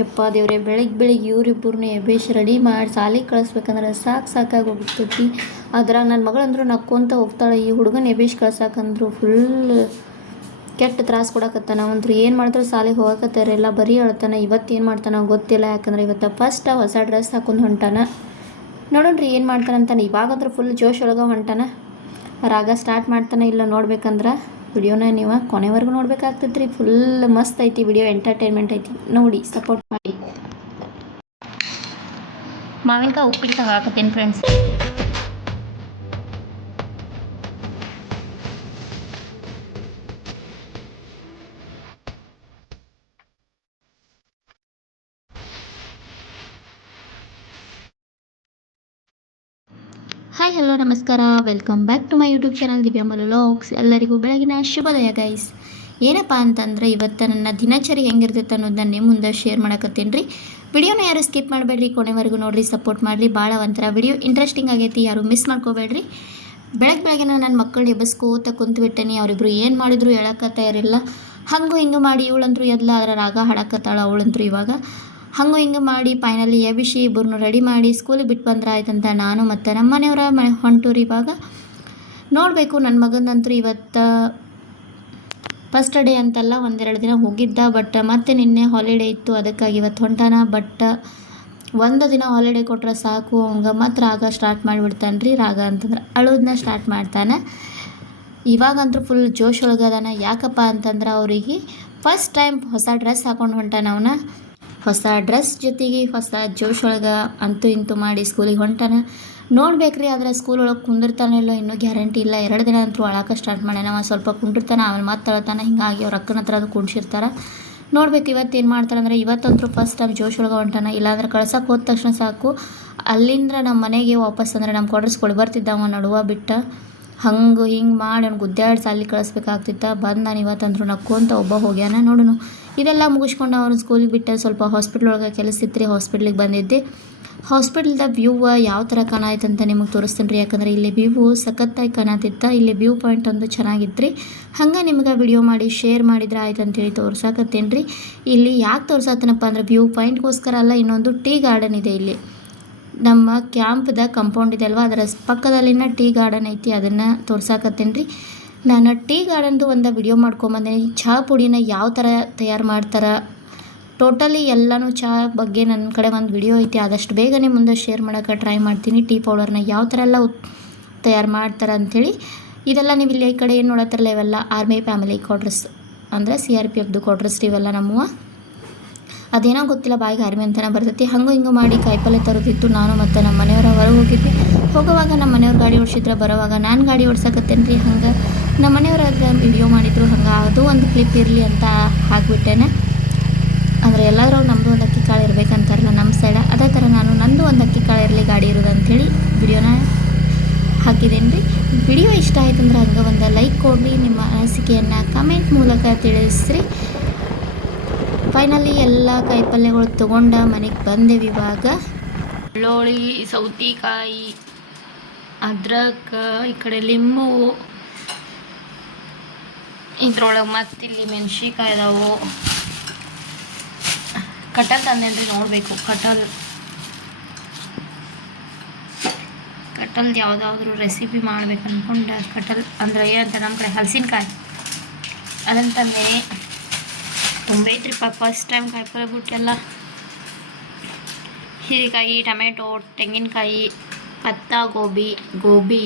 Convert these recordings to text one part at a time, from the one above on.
ಯಪ್ಪ ದೇವ್ರೆ, ಬೆಳಿಗ್ಗೆ ಇವ್ರಿಬ್ಬರನ್ನ ಎಬ್ಬಿಸಿ ರೆಡಿ ಮಾಡಿ ಸಾಲಿಗೆ ಕಳಿಸ್ಬೇಕಂದ್ರೆ ಸಾಕಾಗಿ ಹೋಗ್ತೈತಿ. ಅದ್ರಾಗ ನನ್ನ ಮಗಳಂದ್ರು ನಕ್ಕೊಂತ ಹೋಗ್ತಾಳೆ. ಈ ಹುಡುಗನ ಎಬ್ಬಿಸಿ ಕಳ್ಸಕ್ಕಂದ್ರು ಫುಲ್ ಕೆಟ್ಟ ತ್ರಾಸ ಕೊಡಕತ್ತಾನ. ನಾವಂತ್ರು ಏನು ಮಾಡಿದ್ರು ಸಾಲಿಗೆ ಹೋಗಕತ್ತಾರಿಲ್ಲ, ಬರೀ ಹೇಳ್ತಾನೆ. ಇವತ್ತು ಏನು ಮಾಡ್ತಾನೆ ಗೊತ್ತಿಲ್ಲ, ಯಾಕಂದ್ರೆ ಇವತ್ತು ಫಸ್ಟ್ ಹೊಸ ಡ್ರೆಸ್ ಹಾಕೊಂಡು ಹೊಂಟಾನ. ನೋಡೋಣ್ರಿ ಏನು ಮಾಡ್ತಾನಂತಾನೆ. ಇವಾಗಂದ್ರೆ ಫುಲ್ ಜೋಶ್ ಒಳಗೆ ಹೊಂಟಾನ. ರಾಗ ಸ್ಟಾರ್ಟ್ ಮಾಡ್ತಾನೆ ಇಲ್ಲ ನೋಡ್ಬೇಕಂದ್ರೆ ವಿಡಿಯೋನ ನೀವು ಕೊನೆವರೆಗೂ ನೋಡ್ಬೇಕಾಗ್ತೈತ್ರಿ. ಫುಲ್ ಮಸ್ತ್ ಐತಿ ವಿಡಿಯೋ, ಎಂಟರ್ಟೈನ್ಮೆಂಟ್ ಐತಿ. ನೋಡಿ, ಸಪೋರ್ಟ್ ಮಾಡಿ. ಮಾವಿನಕಾಯಿ ಉಪ್ಪಿಟ್ಟು ಹಾಕತ್ತೇನೆ ಫ್ರೆಂಡ್ಸ್. ಹಾಯ್, ಹಲೋ, ನಮಸ್ಕಾರ. Welcome back to my YouTube channel Divya vlogs. ಎಲ್ಲರಿಗೂ ಬೆಳಗಿನ ಶುಭೋದಯ ಗೈಸ್. ಏನಪ್ಪ ಅಂತಂದರೆ ಇವತ್ತು ನನ್ನ ದಿನಚರಿ ಹೆಂಗಿರ್ತೈತೆ ಅನ್ನೋದನ್ನ ನಿಮ್ಮ ಮುಂದೆ ಶೇರ್ ಮಾಡಕತ್ತೀನಿ ರೀ. ವಿಡಿಯೋನ ಯಾರು ಸ್ಕಿಪ್ ಮಾಡಬೇಡ್ರಿ, ಕೊನೆವರೆಗೂ ನೋಡಿರಿ, ಸಪೋರ್ಟ್ ಮಾಡಿರಿ. ಭಾಳ ಒಂಥರ ವಿಡಿಯೋ ಇಂಟ್ರೆಸ್ಟಿಂಗ್ ಆಗೈತಿ, ಯಾರು ಮಿಸ್ ಮಾಡ್ಕೋಬೇಡ್ರಿ. ಬೆಳಗ್ಗೆ ನನ್ನ ಮಕ್ಕಳನ್ನ ಎಬ್ಬಸ್ಕೋತ ಕುಂತ್ಬಿಟ್ಟೇನಿ. ಅವರಿಬ್ರು ಏನು ಮಾಡಿದ್ರು ಹೇಳಕತ್ತಾ ಇರಲಿಲ್ಲ. ಹಂಗೂ ಹಿಂಗೆ ಮಾಡಿ ಇವಳಂತರೂ ಎದ್ಲ, ಅದರ ರಾಗ ಹಾಡಕತ್ತಾಳ ಅವಳಂತರೂ. ಇವಾಗ ಹಂಗೂ ಹಿಂಗೆ ಮಾಡಿ ಫೈನಲಿ ಎಬ್ಬಿಸಿ ಇಬ್ಬರನ್ನು ರೆಡಿ ಮಾಡಿ ಸ್ಕೂಲಿಗೆ ಬಿಟ್ಟು ಬಂದ್ರೆ ಆಯ್ತಂತ ನಾನು ಮತ್ತು ನಮ್ಮ ಮನೆಯವರ ಹೊಂಟೂರು. ಇವಾಗ ನೋಡಬೇಕು, ನನ್ನ ಮಗನಂತರೂ ಇವತ್ತು ಫಸ್ಟ್ ಡೇ ಅಂತಲ್ಲ, ಒಂದೆರಡು ದಿನ ಹೋಗಿದ್ದ. ಬಟ್ ಮತ್ತೆ ನಿನ್ನೆ ಹಾಲಿಡೇ ಇತ್ತು, ಅದಕ್ಕಾಗಿ ಇವತ್ತು ಹೊಂಟಾನ. ಬಟ್ ಒಂದು ದಿನ ಹಾಲಿಡೇ ಕೊಟ್ಟರೆ ಸಾಕು, ಅವಂಗೆ ಮತ್ತು ರಾಗ ಸ್ಟಾರ್ಟ್ ಮಾಡಿಬಿಡ್ತಾನೆ ರೀ. ರಾಗ ಅಂತಂದ್ರೆ ಅಳೋದನ್ನ ಸ್ಟಾರ್ಟ್ ಮಾಡ್ತಾನೆ. ಇವಾಗಂತೂ ಫುಲ್ ಜೋಶ್ ಒಳಗದಾನ. ಯಾಕಪ್ಪ ಅಂತಂದ್ರೆ ಅವರಿಗೆ ಫಸ್ಟ್ ಟೈಮ್ ಹೊಸ ಡ್ರೆಸ್ ಹಾಕೊಂಡು ಹೊಂಟಾನ. ಅವನ ಹೊಸ ಡ್ರೆಸ್ ಜೊತೆಗೆ ಹೊಸ ಜೋಶ್ ಒಳಗೆ ಅಂತೂ ಇಂತೂ ಮಾಡಿ ಸ್ಕೂಲಿಗೆ ಹೊಂಟಾನ. ನೋಡ್ಬೇಕ್ರಿ, ಆದರೆ ಸ್ಕೂಲ್ ಒಳಗೆ ಕುಂದಿರ್ತಾನೆಲ್ಲೋ ಇನ್ನೂ ಗ್ಯಾರಂಟಿ ಇಲ್ಲ. 2 ದಿನ ಅಂತೂ ಅಳಕ್ಕೆ ಸ್ಟಾರ್ಟ್ ಮಾಡ್ಯಾನ. ಅವ ಸ್ವಲ್ಪ ಕುಂಡಿರ್ತಾನೆ, ಆಮೇಲೆ ಮತ್ತೆ ಅಳ್ತಾನೆ. ಹಿಂಗಾಗಿ ಅವ್ರ ಅಕ್ಕನ ಹತ್ರ ಅದು ಕುಂಡಿಸಿರ್ತಾರೆ. ನೋಡ್ಬೇಕು ಇವತ್ತು ಏನು ಮಾಡ್ತಾರೆ ಅಂದರೆ. ಇವತ್ತಂತೂ ಫಸ್ಟ್ ಟೈಮ್ ಜೋಶ್ ಒಳಗೆ ಹೊಂಟಾನ. ಇಲ್ಲಾಂದ್ರೆ ಕಳ್ಸಕ್ಕೆ ಹೋದ ತಕ್ಷಣ ಸಾಕು, ಅಲ್ಲಿಂದ ನಮ್ಮ ಮನೆಗೆ ವಾಪಸ್ ಅಂದರೆ ನಮ್ಮ ಕೊಡಿಸ್ಕೊಳಿ ಬರ್ತಿದ್ದವ ನಡುವ ಬಿಟ್ಟ. ಹಂಗೆ ಹಿಂಗೆ ಮಾಡಿ ಅವ್ನು ಗುದ್ದಾಡಿ ಸಾಲಿ ಕಳಿಸ್ಬೇಕಾಗ್ತಿತ್ತ. ಬಂದು ನಾನು ಇವತ್ತಂದ್ರೂ ನಕ್ಕೊಂತ ಒಬ್ಬ ಹೋಗ್ಯಾನ. ನೋಡೋಣ, ಇದೆಲ್ಲ ಮುಗಿಸ್ಕೊಂಡು ಅವ್ನು ಸ್ಕೂಲಿಗೆ ಬಿಟ್ಟು ಸ್ವಲ್ಪ ಹಾಸ್ಪಿಟ್ಲ್ ಒಳಗೆ ಕೆಲಸ ಇತ್ತು ರೀ. ಹಾಸ್ಪಿಟ್ಲಿಗೆ ಬಂದಿದ್ದೆ. ಹಾಸ್ಪಿಟಲ್ದ ವ್ಯೂ ಯಾವ ಥರ ಕಾಣಾಯ್ತು ಅಂತ ನಿಮಗೆ ತೋರಿಸ್ತೀನಿ ರೀ. ಯಾಕಂದರೆ ಇಲ್ಲಿ ವ್ಯೂ ಸಖತ್ತಾಗಿ ಕಾಣತಿತ್ತ. ಇಲ್ಲಿ ವ್ಯೂ ಪಾಯಿಂಟ್ ಒಂದು ಚೆನ್ನಾಗಿತ್ತು ರೀ. ಹಂಗೆ ನಿಮ್ಗೆ ವಿಡಿಯೋ ಮಾಡಿ ಶೇರ್ ಮಾಡಿದ್ರೆ ಆಯ್ತು ಅಂತೇಳಿ ತೋರ್ಸಾಕತ್ತೇನೆ ರೀ. ಇಲ್ಲಿ ಯಾಕೆ ತೋರ್ಸಾತನಪ್ಪ ಅಂದರೆ ವ್ಯೂ ಪಾಯಿಂಟ್ಗೋಸ್ಕರ ಅಲ್ಲ, ಇನ್ನೊಂದು ಟೀ ಗಾರ್ಡನ್ ಇದೆ ಇಲ್ಲಿ. ನಮ್ಮ ಕ್ಯಾಂಪ್ದ ಕಂಪೌಂಡ್ ಇದೆ ಅಲ್ವಾ, ಅದರ ಪಕ್ಕದಲ್ಲಿನ ಟೀ ಗಾರ್ಡನ್ ಐತಿ, ಅದನ್ನು ತೋರ್ಸಾಕತ್ತೇನೆ ರೀ. ನಾನು ಟೀ ಗಾರ್ಡನ್ದು ಒಂದು ವಿಡಿಯೋ ಮಾಡ್ಕೊಂಬಂದೇನಿ. ಚಹಾ ಪುಡಿನ ಯಾವ ಥರ ತಯಾರು ಮಾಡ್ತಾರೆ, ಟೋಟಲಿ ಎಲ್ಲನೂ ಚಹಾ ಬಗ್ಗೆ ನನ್ನ ಕಡೆ ಒಂದು ವಿಡಿಯೋ ಐತಿ. ಆದಷ್ಟು ಬೇಗನೆ ಮುಂದೆ ಶೇರ್ ಮಾಡೋಕ್ಕೆ ಟ್ರೈ ಮಾಡ್ತೀನಿ. ಟೀ ಪೌಡರ್ನ ಯಾವ ಥರ ಎಲ್ಲ ತಯಾರು ಮಾಡ್ತಾರೆ ಅಂಥೇಳಿ. ಇದೆಲ್ಲ ನೀವು ಇಲ್ಲಿ ಈ ಕಡೆ ಏನು ನೋಡತ್ತಿರಲ್ಲ, ಇವೆಲ್ಲ ಆರ್ಮಿ ಫ್ಯಾಮಿಲಿ ಕ್ವಾರ್ಟರ್ಸ್, ಅಂದರೆ CRPFದು ಕ್ವಾರ್ಟರ್ಸ್ ಇವೆಲ್ಲ ನಮ್ಮವ. ಅದೇನೋ ಗೊತ್ತಿಲ್ಲ, ಬಾಯಿಗೆ ಆರ್ಮಿ ಅಂತಲೇ ಬರ್ತೈತಿ. ಹಂಗೂ ಹಿಂಗೆ ಮಾಡಿ ಕಾಯಿಪಲ್ಲೆ ತರೋದಿತ್ತು. ನಾನು ಮತ್ತು ನಮ್ಮ ಮನೆಯವರ ಹೊರಗೆ ಹೋಗಿದ್ವಿ. ಹೋಗುವಾಗ ನಮ್ಮ ಮನೆಯವ್ರು ಗಾಡಿ ಓಡಿಸಿದ್ರೆ, ಬರೋವಾಗ ನಾನು ಗಾಡಿ ಓಡ್ಸಕತ್ತೇನೆ ರೀ. ಹಂಗೆ ನಮ್ಮ ಮನೆಯವ್ರು ಅದರ ವಿಡಿಯೋ ಮಾಡಿದ್ರು. ಹಂಗೆ ಅದು ಒಂದು ಕ್ಲಿಪ್ ಇರಲಿ ಅಂತ ಹಾಕಿಬಿಟ್ಟೇನೆ. ಅಂದರೆ ಎಲ್ಲರೂ ನಮ್ಮದು ಒಂದು ಅಕ್ಕಿ ಕಾಳು ಇರಬೇಕಂತಾರಲ್ಲ ನಮ್ಮ ಸೈಡ, ಅದೇ ಥರ ನಾನು ನಂದು ಒಂದು ಅಕ್ಕಿ ಕಾಳು ಇರಲಿ ಗಾಡಿ ಇರೋದು ಅಂಥೇಳಿ ವಿಡಿಯೋನ ಹಾಕಿದ್ದೇನೆ ರೀ. ವಿಡಿಯೋ ಇಷ್ಟ ಆಯ್ತು ಅಂದ್ರೆ ಹಂಗೆ ಒಂದು ಲೈಕ್ ಕೊಡಲಿ, ನಿಮ್ಮ ಅನಿಸಿಕೆಯನ್ನು ಕಮೆಂಟ್ ಮೂಲಕ ತಿಳಿಸ್ರಿ. ಫೈನಲಿ ಎಲ್ಲ ಕಾಯಿಪಲ್ಯಗಳು ತೊಗೊಂಡ ಮನೆಗೆ ಬಂದೇವಿ. ಇವಾಗ ಬೆಳ್ಳುಳ್ಳಿ, ಸೌತೆಕಾಯಿ, ಅದ್ರಕ, ಈ ಕಡೆ ಲಿಂಬು, ಇದ್ರೊಳಗೆ ಮತ್ತಿಲ್ಲಿ ಮೆಣಸಿನ್ಕಾಯಿ ಅದಾವು. ಕಟಲ್ ತಂದೇನ್ರಿ, ನೋಡಬೇಕು. ಕಟಲ್ದು ಯಾವುದಾದ್ರೂ ರೆಸಿಪಿ ಮಾಡ್ಬೇಕು ಅಂದ್ಕೊಂಡು, ಕಟಲ್ ಅಂದರೆ ಏನಂತ ನಮ್ಮ ಕಡೆ ಹಲಸಿನಕಾಯಿ, ಅದನ್ನು ತಂದೇನೆ. ತುಂಬ ಐತ್ರಿಪ್ಪ, ಫಸ್ಟ್ ಟೈಮ್ ಕಾಯಿಪಲ್ಲೆ ಬಿಟ್ಟೆಲ್ಲ. ಹೀರೆಕಾಯಿ, ಟೊಮೆಟೊ, ತೆಂಗಿನಕಾಯಿ, ಪತ್ತ ಗೋಬಿ,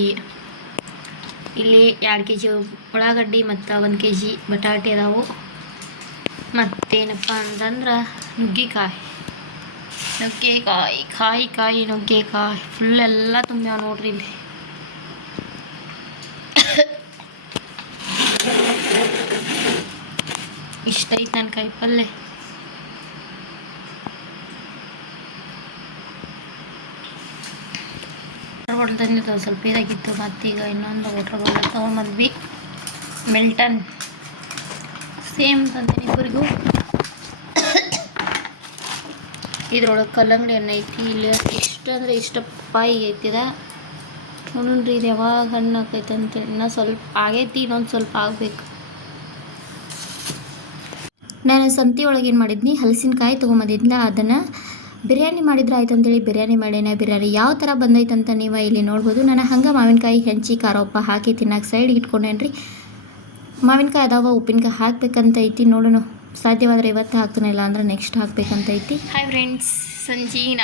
ಇಲ್ಲಿ 2 kg ಉಳ್ಳಾಗಡ್ಡಿ ಮತ್ತು 1 kg ಬಟಾಟೆ ಅದಾವು. ಮತ್ತೇನಪ್ಪ ಅಂತಂದ್ರೆ ನುಗ್ಗೆಕಾಯಿ, ಕಾಯಿ ನುಗ್ಗೆಕಾಯಿ ಫುಲ್ ಎಲ್ಲ ತುಂಬ್ಯಾವ ನೋಡ್ರಿ ಇಲ್ಲಿ. ಇಷ್ಟ ಐತೆ ನನ್ನ ಕಾಯಿಪಲ್ಲೆ. ವಾಟರ್ ತಂದಿದ್ದು ಸ್ವಲ್ಪ ಇದಾಗಿತ್ತು. ಮತ್ತೀಗ ಇನ್ನೊಂದು ವಾಟರ್ ಬಾಟಲ್ ತೊಗೊಂಬಂದ್ವಿ, ಮಿಲ್ಟನ್. ಸೇಮ್ ತಂದೇನೆ ಇಬ್ಬರಿಗೂ. ಇದ್ರೊಳಗೆ ಕಲ್ಲಂಗಡಿ ಹಣ್ಣು ಐತಿ. ಇಲ್ಲಿ ಇಷ್ಟ ಅಂದರೆ ಇಷ್ಟ ಪಾಯಿಗೆ ಐತಿದ. ನೋಡ್ರಿ ಇದು ಯಾವಾಗ ಹಣ್ಣು ಹಾಕೈತೆ ಅಂತೇಳಿ. ಇನ್ನೂ ಸ್ವಲ್ಪ ಆಗೈತಿ, ಇನ್ನೊಂದು ಸ್ವಲ್ಪ ಆಗಬೇಕು. ನಾನು ಸಂತೆ ಒಳಗೆ ಏನು ಮಾಡಿದ್ನಿ, ಹಲಸಿನಕಾಯಿ ತೊಗೊಂಬಂದಿದ್ನ, ಅದನ್ನು ಬಿರಿಯಾನಿ ಮಾಡಿದ್ರೆ ಆಯ್ತು ಅಂತೇಳಿ ಬಿರಿಯಾನಿ ಮಾಡೇನೆ. ಬಿರಿಯಾನಿ ಯಾವ ಥರ ಬಂದೈತಂತ ನೀವು ಇಲ್ಲಿ ನೋಡ್ಬೋದು. ನಾನು ಹಂಗೆ ಮಾವಿನಕಾಯಿ ಹೆಂಚಿ ಖಾರ ಉಪ್ಪ ಹಾಕಿ ತಿನ್ನಕ್ಕೆ ಸೈಡ್ಗೆ ಇಟ್ಕೊಂಡೇನ್ರಿ. ಮಾವಿನಕಾಯಿ ಅದಾವ, ಉಪ್ಪಿನಕಾಯಿ ಹಾಕ್ಬೇಕಂತ ಐತಿ. ನೋಡೋಣ, ಸಾಧ್ಯವಾದರೆ ಇವತ್ತು ಹಾಕ್ತಾನೆ, ಇಲ್ಲ ಅಂದ್ರೆ ನೆಕ್ಸ್ಟ್ ಹಾಕ್ಬೇಕಂತ ಐತಿ. ಹಾಯ್ ಫ್ರೆಂಡ್ಸ್, ಸಂಜೆನ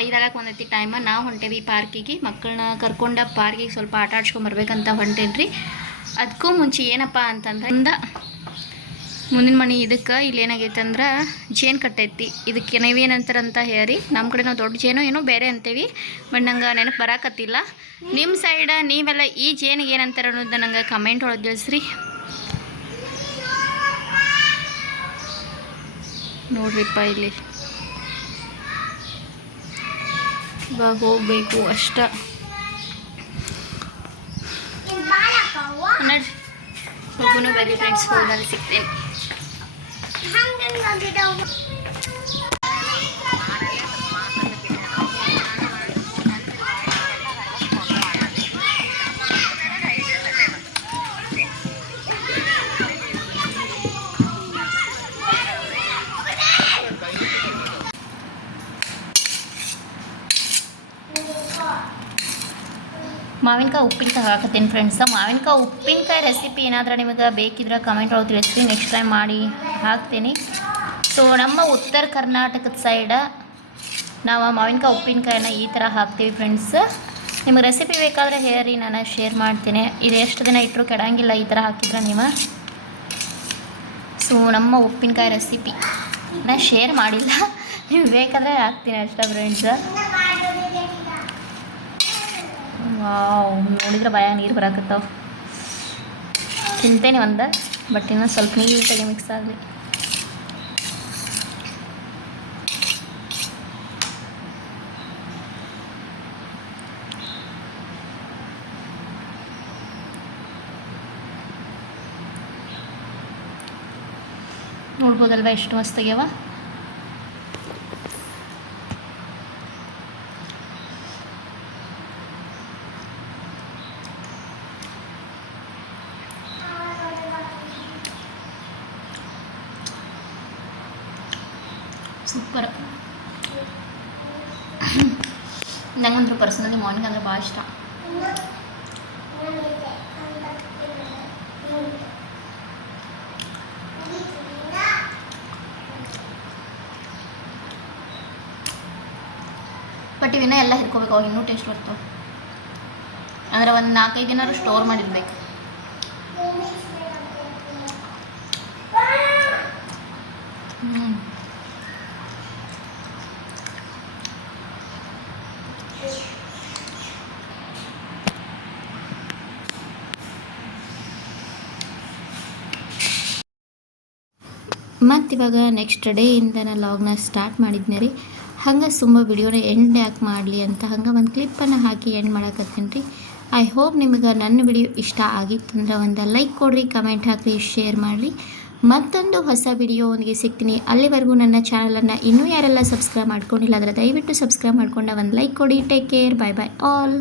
5:00 ಬಂದೈತಿ ಟೈಮ. ನಾವು ಹೊಂಟೇವಿ ಪಾರ್ಕಿಗೆ. ಮಕ್ಕಳನ್ನ ಕರ್ಕೊಂಡ ಪಾರ್ಕಿಗೆ ಸ್ವಲ್ಪ ಆಟ ಆಡ್ಸ್ಕೊಂಬರ್ಬೇಕಂತ ಹೊಂಟೇನ್ರಿ. ಅದಕ್ಕೂ ಮುಂಚೆ ಏನಪ್ಪ ಅಂತಂದ್ರೆ ಮುಂದಿನ ಮನೆ ಇದಕ್ಕೆ ಇಲ್ಲಿ ಏನಾಗೈತೆ ಅಂದ್ರೆ ಜೇನು ಕಟ್ಟೈತಿ. ಇದಕ್ಕೆ ನೀವೇನಂತಾರಂತ ಹೇಳಿ. ನಮ್ಮ ಕಡೆ ನಾವು ದೊಡ್ಡ ಜೇನು ಏನೋ ಬೇರೆ ಅಂತೇವಿ, ಬಟ್ ನಂಗೆ ನೆನಪು ಬರಾಕತ್ತಿಲ್ಲ. ನಿಮ್ಮ ಸೈಡ ನೀವೆಲ್ಲ ಈ ಜೇನಿಗೆ ಏನಂತಾರೆ ಅನ್ನೋದು ನಂಗೆ ಕಮೆಂಟ್ ಒಳಗೆ ತಿಳಿಸ್ರಿ. ನೋಡ್ರಿಪ್ಪ, ಇಲ್ಲಿ ಇವಾಗ ಹೋಗಬೇಕು ಅಷ್ಟ. ಹೋಗೋಣ ಬರ್ರಿ ಫ್ರೆಂಡ್ಸ್, ಹೋಗಲ್ಲಿ ಸಿಗ್ತೇನೆ. ಮಾವಿನಕಾಯಿ ಉಪ್ಪಿನಕಾಯಿ ಹಾಕತ್ತೀನಿ ಫ್ರೆಂಡ್ಸ. ಮಾವಿನಕಾಯಿ ಉಪ್ಪಿನಕಾಯಿ ರೆಸಿಪಿ ಏನಾದರೂ ನಿಮಗೆ ಬೇಕಿದ್ರೆ ಕಮೆಂಟ್ ಒಳಗೆ ತಿಳಿಸ್ರಿ, ನೆಕ್ಸ್ಟ್ ಟೈಮ್ ಮಾಡಿ ಹಾಕ್ತೀನಿ. ಸೊ ನಮ್ಮ ಉತ್ತರ ಕರ್ನಾಟಕದ ಸೈಡ ನಾವು ಮಾವಿನಕಾಯಿ ಉಪ್ಪಿನಕಾಯಿನ ಈ ಥರ ಹಾಕ್ತೀವಿ ಫ್ರೆಂಡ್ಸ್. ನಿಮಗೆ ರೆಸಿಪಿ ಬೇಕಾದರೆ ಹೇಳಿ, ನಾನು ಶೇರ್ ಮಾಡ್ತೀನಿ. ಇದು ಎಷ್ಟು ದಿನ ಇಟ್ಟರು ಕೆಡಂಗಿಲ್ಲ ಈ ಥರ ಹಾಕಿದ್ರೆ ನೀವು. ಸೊ ನಮ್ಮ ಉಪ್ಪಿನಕಾಯಿ ರೆಸಿಪಿ ನಾನು ಶೇರ್ ಮಾಡಿಲ್ಲ, ನೀವು ಬೇಕಾದರೆ ಹಾಕ್ತೀನಿ ಅಷ್ಟೇ ಫ್ರೆಂಡ್ಸ್. ವಾವ್, ನೋಡಿದ್ರೆ ಭಯ ನೀರು ಬರಾಕತ್ತಾವ. ತಿಂತೇನೆ ಒಂದು, ಬಟ್ ಇನ್ನೂ ಸ್ವಲ್ಪ ನೀಟಾಗಿ ಮಿಕ್ಸ್ ಆಗಲಿ. ನೋಡ್ಬೋದಲ್ವ ಎಷ್ಟು ಮಸ್ತಾಗ್ಯಾವ. ಸೂಪರ್. ನಂಗಂತೂ ಪರ್ಸನಲಿ ಮಾರ್ನಿಂಗ್ ಅಂದರೆ ಭಾಳ ಇಷ್ಟ. ಬಟ್ ಇವಿನ್ನ ಎಲ್ಲ ಹಿಡ್ಕೋಬೇಕು, ಅವಾಗ ಇನ್ನೂ ಟೇಸ್ಟ್ ಬರ್ತವೆ. ಅಂದರೆ ಒಂದು 4-5 ದಿನ ಸ್ಟೋರ್ ಮಾಡಿರ್ಬೇಕು. ಮತ್ತು ಇವಾಗ ನೆಕ್ಸ್ಟ್ ಡೇಯಿಂದ ನಾನು ಲಾಗ್ನ ಸ್ಟಾರ್ಟ್ ಮಾಡಿದ್ನಿ ರೀ. ಹಂಗೆ ತುಂಬ ವಿಡಿಯೋನ ಎಂಡ್ ಯಾಕೆ ಮಾಡಲಿ ಅಂತ ಹಂಗೆ ಒಂದು ಕ್ಲಿಪ್ಪನ್ನು ಹಾಕಿ ಎಂಡ್ ಮಾಡಕತ್ತೀನಿ ರೀ. ಐ ಹೋಪ್ ನಿಮಗೆ ನನ್ನ ವಿಡಿಯೋ ಇಷ್ಟ ಆಗಿತ್ತಂದ್ರೆ ಒಂದು ಲೈಕ್ ಕೊಡಿರಿ, ಕಮೆಂಟ್ ಹಾಕಿರಿ, ಶೇರ್ ಮಾಡಿರಿ. ಮತ್ತೊಂದು ಹೊಸ ವಿಡಿಯೋ ಒಂದಿಗೆ ಸಿಗ್ತೀನಿ. ಅಲ್ಲಿವರೆಗೂ ನನ್ನ ಚಾನಲನ್ನು ಇನ್ನೂ ಯಾರೆಲ್ಲ ಸಬ್ಸ್ಕ್ರೈಬ್ ಮಾಡ್ಕೊಂಡಿಲ್ಲ ಅಂದರೆ ದಯವಿಟ್ಟು ಸಬ್ಸ್ಕ್ರೈಬ್ ಮಾಡ್ಕೊಂಡು ಒಂದು ಲೈಕ್ ಕೊಡಿ. Take care, bye bye all.